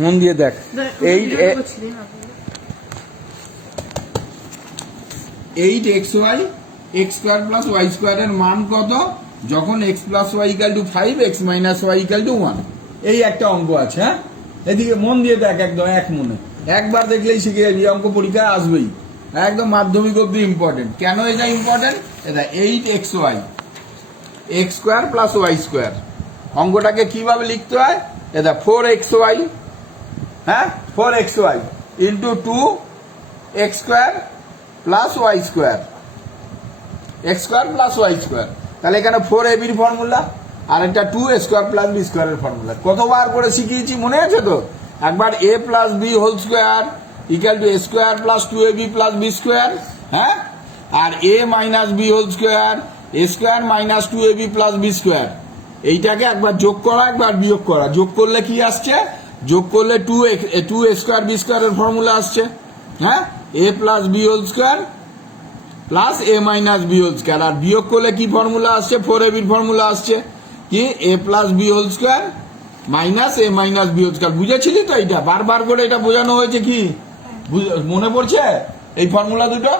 মন দিয়ে দেখ। Eight eight x y x square plus y স্কোয়ারের মান কত? যখন x plus y equal to five x minus y equal to one. এই একটা অঙ্ক আছে হ্যাঁ? এদিকে মন দিয়ে দেখ একদম এক মনে। একবার দেখলেই শিখে যাবি অঙ্ক পরীক্ষায় আসবেই। একদম মাধ্যমিক অব্দি ইম্পর্টেন্ট কেন এটা ইম্পর্টেন্ট এটা eight x y x square plus y square. অঙ্কটাকে কীভাবে লিখতে হয়? এটা ফোর এক্স ওয়াই হ্যাঁ? Four x y into two x square plus y square x square plus y square তাহলে এখানে ফোর এ বির ফর্মুলা আর একটা টু স্কোয়ার প্লাস বি স্কোয়ারের ফর্মুলা কতবার করে শিখিয়েছি, মনে আছে তো? একবার a plus b whole square equal to a square plus two a b plus b square হ্যাঁ? আর a minus b whole square a square minus two a b plus b square এইটাকে একবার যোগ করা, একবার বিয়োগ করা। যোগ করলে কি আসছে? যোগ করলে two two a square b স্কোয়ারের ফর্মুলা আসছে। হ্যাঁ? A plus b whole square plus a minus b whole square আর বিয়োগ করলে কি ফর্মুলা আসছে? ফোর এ বির ফর্মুলা আসছে। কি? A plus b whole square minus a minus b whole square বুঝেছিলি তো এটা? বারবার করে এটা বোঝানো হয়েছে কি? মনে পড়ছে? এই ফর্মুলা দুটো?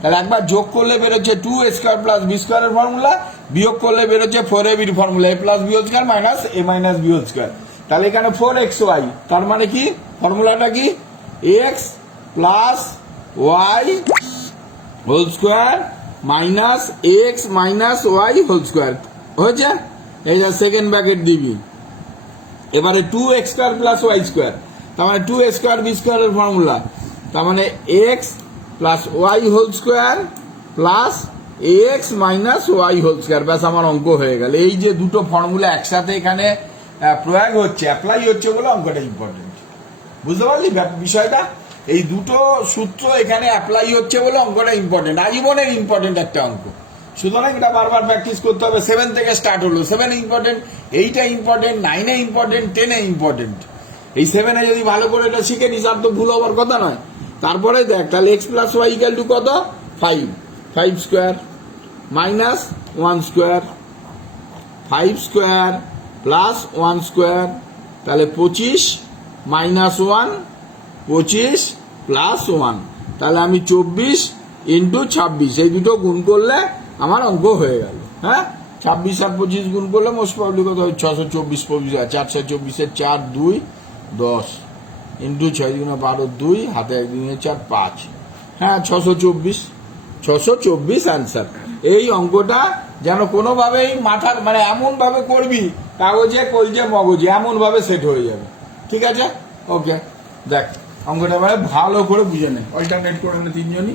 তাহলে একবার যোগ করলে বেরোচ্ছে টু স্কোয়ার প্লাস বি স্কোয়ারের ফর্মুলা বিয়োগ করলে বেরোচ্ছে ফোর এ বির formula a plus b whole square minus a minus b whole square তাহলে এখানে ফোর এক্স ওয়াই তার মানে কি? ফর্মুলাটা কি? X plus y whole square minus x minus y whole square হয়েছে? এই যা সেকেন্ড ব্যাকেট দিবি। এবারে two x square plus y square তার মানে টু এক্স স্কোয়ার বি স্কোয়ারের ফর্মুলা। তার মানে x plus y whole square plus x minus y whole square ব্যাস, আমার অঙ্ক হয়ে গেল। এই যে দুটো ফর্মুলা একসাথে এখানে প্রয়োগ হচ্ছে অ্যাপ্লাই হচ্ছে বলে অঙ্কটা ইম্পর্টেন্ট বুঝতে পারলি বিষয়টা? এই দুটো সূত্র এখানে অ্যাপ্লাই হচ্ছে বলে অঙ্কটা ইম্পর্টেন্ট আজীবনের ইম্পর্টেন্ট একটা অঙ্ক। সুতরাং এটা বারবার প্র্যাকটিস করতে হবে। সেভেন থেকে স্টার্ট হলো। সেভেন ইম্পর্টেন্ট এইটা ইম্পর্টেন্ট নাইনে ইম্পর্টেন্ট টেনে ইম্পর্টেন্ট এই সেভেনে যদি ভালো করে এটা শিখে নিস আর তো ভুল হওয়ার কথা নয়। তারপরে দেখ, তাহলে x plus y equal two কত? Five five square minus one square five square plus one square, তাহলে পঁচিশ, মাইনাস ওয়ান, পঁচিশ, প্লাস ওয়ান। তাহলে আমি চব্বিশ ইন্টু ছাব্বিশ, এই দুটো গুণ করলে আমার অঙ্ক হয়ে গেল হ্যাঁ? ছাব্বিশ আর পঁচিশ গুণ করলে মোস্ট প্রবলি কত হয়? ছশো চব্বিশ পঁচিশ হয় চারশো চব্বিশের চার, দুই, দশ। ইন্টু ছয় দুগুণে বারো, দুই, হাতে একদিনে চার, পাঁচ। হ্যাঁ ছশো চব্বিশ ছশো চব্বিশ অ্যান্সার এই অঙ্কটা যেন কোনোভাবেই মাথার মানে এমন ভাবে করবি কাগজে, কলজে, মগজে এমন ভাবে সেট হয়ে যাবে। ঠিক আছে? ওকে দেখ, অঙ্কটা ভালো করে বুঝে নে। অল্টারনেট করে নে তিনজনই।